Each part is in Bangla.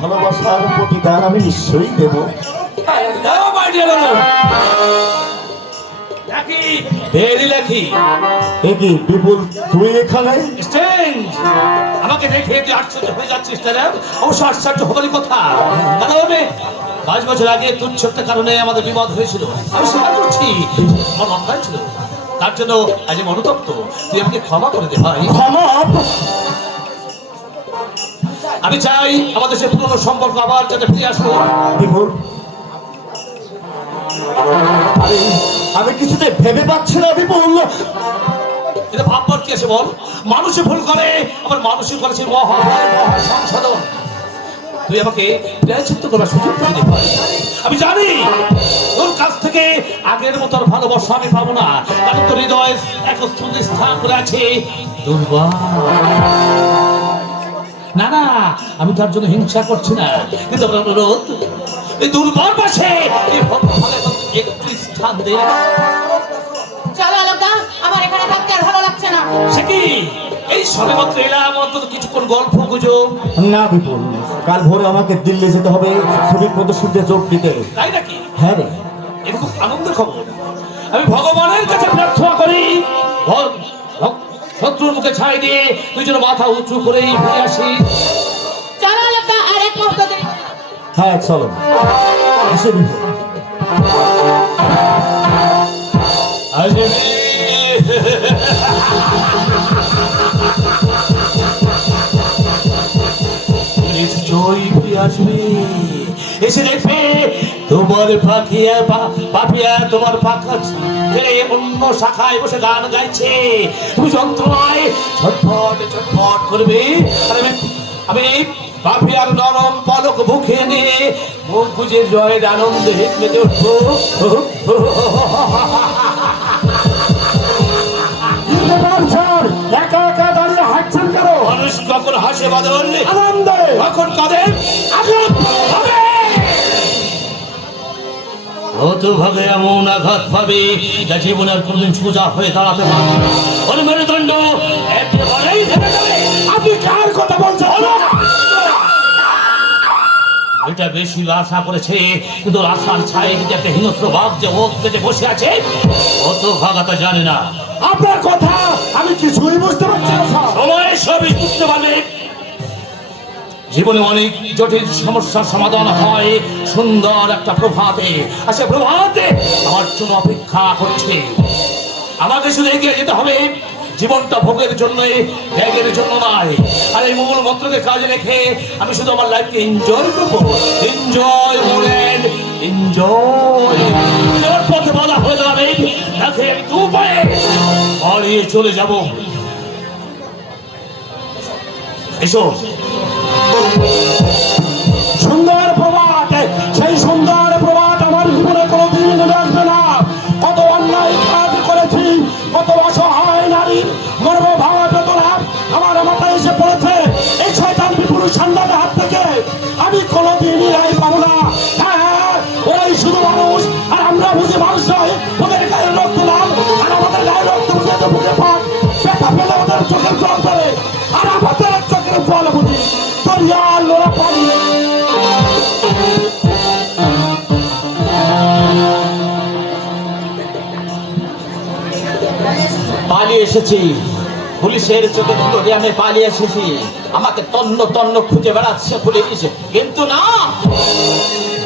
ভালোবাসার প্রতিদান আমি নিশ্চয়ই দেব। বিপুল, তুই এখানে? আমাকে দেখে তুই আশ্চর্য হয়ে যাচ্ছিস? অবশ্য আশ্চর্য হবারই কথা। কারণ 5 বছর আগে তুচ্ছ একটা কারণে আমাদের বিবাদ হয়েছিল। আমি স্বীকার করছি আমার অন্যায় ছিল, তার জন্য আজ আমি অনুতপ্ত। তুই আমাকে ক্ষমা করে দে ভাই। ক্ষমা? আমি চাই আমাদের সে পুরনো সম্পর্ক আবার যাতে ফিরে আসবো। বিপুল, আমি কিছুতে ভেবে পাচ্ছি না বিপুল। এটা ভাববার কি আছে বল? মানুষে ভুল করে, আবার মানুষই করেছে মহা সংশোধন। তুই আমাকে প্রায়শ্চিত্ত করার সুযোগ করে দে ভাই। আমি জানি তোর কাছ থেকে আগের মতো ভালোবাসা আমি পাবো না, কারণ তোর হৃদয় একস্থলে স্থান করে আছে দুর্বার। না না, আমি তার জন্য হিংসা করছি না, কিন্তু আমার অনুরোধ এই দুর্বার পাশে এই ভক্তভাবে একটু স্থান দে। চলো আলোকা, আমার এখানে থাকতে আর ভালো লাগছে না। সে কি এই সবেমাত্র এলাম, অন্তত কিছুক্ষণ গল্প গুজব? না বিপুল, কাল ভোরে আমাকে দিল্লি যেতে হবে ছবির প্রদর্শনীতে যোগ দিতে। তাই নাকি? হ্যাঁ রে। এটা খুব আনন্দের খবর। আমি ভগবানের কাছে প্রার্থনা করি শত্রুর মুখে ছাই দিয়ে দুজন মাথা উঁচু করেই ফিরে আসি। চলো আলোকা, আর এক মুহূর্ত দেরি। হ্যাঁ চলো, এসে বিপুল। নিশ্চয়ই ফিরে আসবে, এসে দেখবে তোমার পাপিয়া তোমার পাখা ছেড়ে অন্য শাখায় বসে গান গাইছে। তুমি যন্ত্রণায় ছটফট ছটফট করবে, আর আমি পাপিয়ার নরম পলক মুখে নিয়ে মুখ বুঝে জয়ের আনন্দে মেতে উঠবো। একা একা দাঁড়িয়ে হাঁটছেন কেন? মানুষ কখন হাসে বাদল, আনন্দে, কখন কাঁদে আঘাত পাবে। হতভাবে এমন আঘাত পাবে যা জীবনের কোনদিন সোজা হয়ে দাঁড়াতে পারবে না। মেরুদণ্ড একেবারেই থেমে যাবে। আপনি কার কথা বলছেন? এটা বেশি আশা করেছে, কিন্তু আশার ছায় একটা হিংস্র ভাব যে ওত পেতে বসে আছে, অত ভাগাতা জানে না। আপনার কথা আমি কিছুই বুঝতে পারছি না স্যার। সময় সবই বুঝতে পারবে। জীবনে অনেক জটিল সমস্যার সমাধান হয় সুন্দর একটা প্রভাতে, আর সে প্রভাতে আমার জন্য অপেক্ষা করছে। আমাকে শুধু এগিয়ে যেতে হবে, জীবনটা ভোগের জন্য, ত্যাগের জন্য নয়। আর এই মূল মন্ত্রকে কাজে রেখে আমি শুধু আমার লাইফকে এনজয় করবো। Enjoy more and enjoy. পথে বাধা হয়ে দাঁড়াবে, তাকে আমি দু পায়ে পালিয়ে চলে যাব। এসো। সুন্দর প্রভাত, সেই সুন্দর প্রভাত আমার জীবনে কোনোদিন নেমে আসবে না। কত অন্যায় কাজ করেছি, কত অসহায় নারীর মর্ম ভাঙা বেদনা আমার মাথায় এসে পড়েছে। এই শয়তান বিপুল সান্দাদের হাত থেকে আমি কোনোদিনই রায় পাবো না। হ্যাঁ, ওই শুধু মানুষ, আর আমরা বুঝি মানুষ নয়। ওদের গায়ে রক্ত লাল, আর আমাদের গায়ে রক্ত বুঝে তো বুঝে পাক পেটা পেলে ওদের চোখের জল ধরে, আর আমাদের চোখের জল বুঝি দরিয়া লোড়া পানি। পালিয়ে এসেছি, পুলিশের চোখে ধরে আমি পালিয়ে এসেছি। আমাকে তন্ন তন্ন খুঁজে বেড়াচ্ছে পুলিশ, কিন্তু না,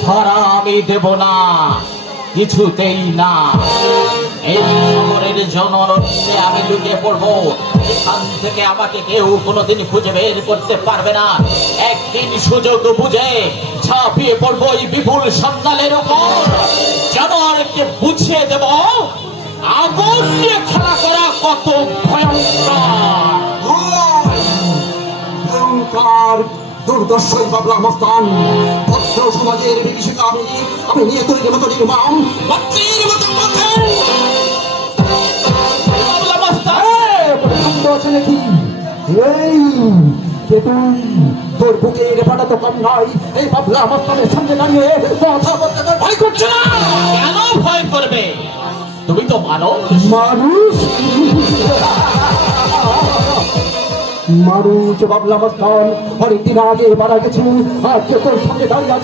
ধরা আমি দেব না, কিছুতেই না। এই শহরের জনরণ্যে আমি লুকিয়ে পড়বো, এখান থেকে আমাকে কেউ কোনোদিন খুঁজে বের করতে পারবে না। একদিন সুযোগ বুঝে ঝাঁপিয়ে পড়বো এই বিপুল সান্যালের উপর, জানোয়ারকে বুঝিয়ে দেব আগুন নিয়ে খেলা করা কত ভয়ঙ্কর। দুর্দর্শই বাবলা মস্তান, ভদ্র সমাজের বিভীষিকা আমি নিয়ে তৈরির মতো নির্মাণ, ভদ্রের মতো বাবলা মস্তান আছে নাকি? এই কে তুই? তোর বুকের পাটা তো কম নয়, এই বাবলা মস্তানের সামনে দাঁড়িয়ে কথা বলতে তোর ভয় করছে না? কেন ভয় করবে? তুমি তো মানুষ। মানুষ? মানুষ বাবলা মস্তান অনেকদিন আগে মারা গেছে, আজকে তোর সামনে দাঁড়িয়ে আছে।